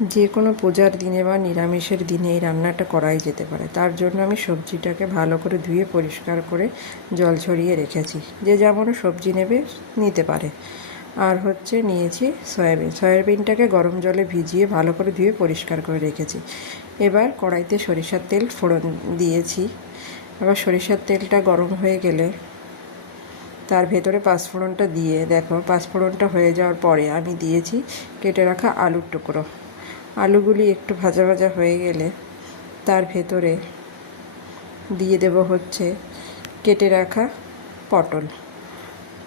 যে কোনো পূজার দিনে বা নিরামিষের দিনে এই রান্নাটা করাই যেতে পারে। তার জন্য আমি সবজিটাকে ভালো করে ধুয়ে পরিষ্কার করে জল ছড়িয়ে রেখেছি। যে যেমন সবজি নেবে নিতে পারে। আর নিয়েছি সয়াবিনটাকে গরম জলে ভিজিয়ে ভালো করে ধুয়ে পরিষ্কার করে রেখেছি। এবার কড়াইতে সরিষার তেল ফোড়ন দিয়েছি। এবার সরিষার তেলটা গরম হয়ে গেলে তার ভেতরে পাঁচফোড়নটা দিয়ে দেখো, পাঁচফোড়নটা হয়ে যাওয়ার পরে আমি দিয়েছি কেটে রাখা আলুর টুকরো। আলুগুলি একটু ভাজা ভাজা হয়ে গেলে তার ভেতরে দিয়ে দেব কেটে রাখা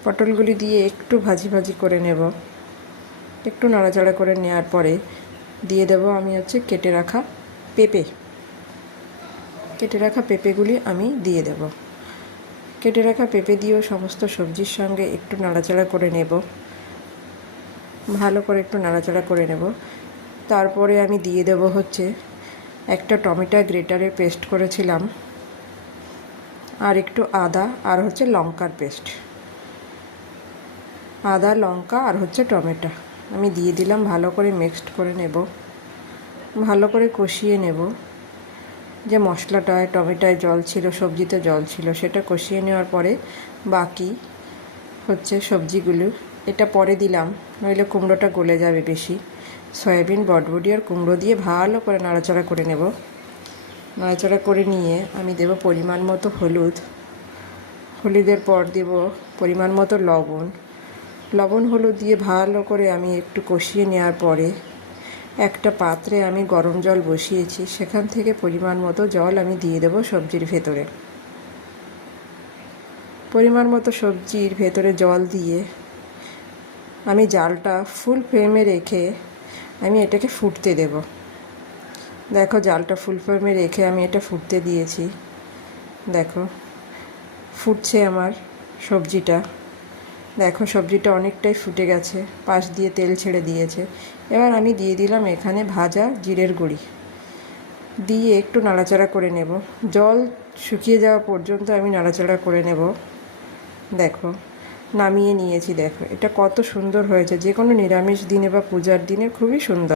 পটলগুলি দিয়ে একটু ভাজি ভাজি করে নেব। একটু নাড়াচাড়া করে নেওয়ার পরে দিয়ে দেব আমি কেটে রাখা পেঁপেগুলি আমি দিয়ে দেব। কেটে রাখা পেঁপে দিয়েও সমস্ত সবজির সঙ্গে একটু নাড়াচাড়া করে নেব, ভালো করে একটু নাড়াচাড়া করে নেব। তারপরে আমি দিয়ে দেব একটা টমেটো গ্রেটারে পেস্ট করেছিলাম, আর একটু আদা, আর লঙ্কার পেস্ট। আদা, লঙ্কা আর টমেটো আমি দিয়ে দিলাম। ভালো করে মিক্সড করে নেব, ভালো করে কষিয়ে নেব। যে মশলাটায় টমেটোয় জল ছিল, সবজিতে জল ছিল, সেটা কষিয়ে নেওয়ার পরে বাকি সবজিগুলো এটা পরে দিলাম, নইলে কুমড়োটা গলে যাবে বেশি। সয়াবিন, বটবটি আর কুমড়ো দিয়ে ভালো করে নাড়াচাড়া করে নেব। নাড়াচাড়া করে নিয়ে আমি দেব পরিমাণ মতো হলুদের পর দেব পরিমাণ মতো লবণ হলুদ দিয়ে ভালো করে আমি একটু কষিয়ে নেওয়ার পরে একটা পাত্রে আমি গরম জল বসিয়েছি, সেখান থেকে পরিমাণ মতো জল আমি দিয়ে দেব সবজির ভেতরে। পরিমাণ মতো সবজির ভেতরে জল দিয়ে আমি জালটা ফুল ফ্লেমে রেখে আমি এটাকে ফুটতে দেব। দেখো, জালটা ফুল ফ্লেমে রেখে আমি এটা ফুটতে দিয়েছি। দেখো, ফুটছে আমার সবজিটা। দেখো, সবজিটা অনেকটাই ফুটে গেছে, পাশ দিয়ে তেল ছেড়ে দিয়েছে। এবার আমি দিয়ে দিলাম এখানে ভাজা জিরের গুঁড়ি, দিয়ে একটু নাড়াচাড়া করে নেব। জল শুকিয়ে যাওয়া পর্যন্ত আমি নাড়াচাড়া করে নেব। দেখো, নামিয়ে নিয়েছি। দেখো, এটা কত সুন্দর হয়েছে। যে কোনো নিরামিষ দিনে বা পূজার দিনে খুবই সুন্দর।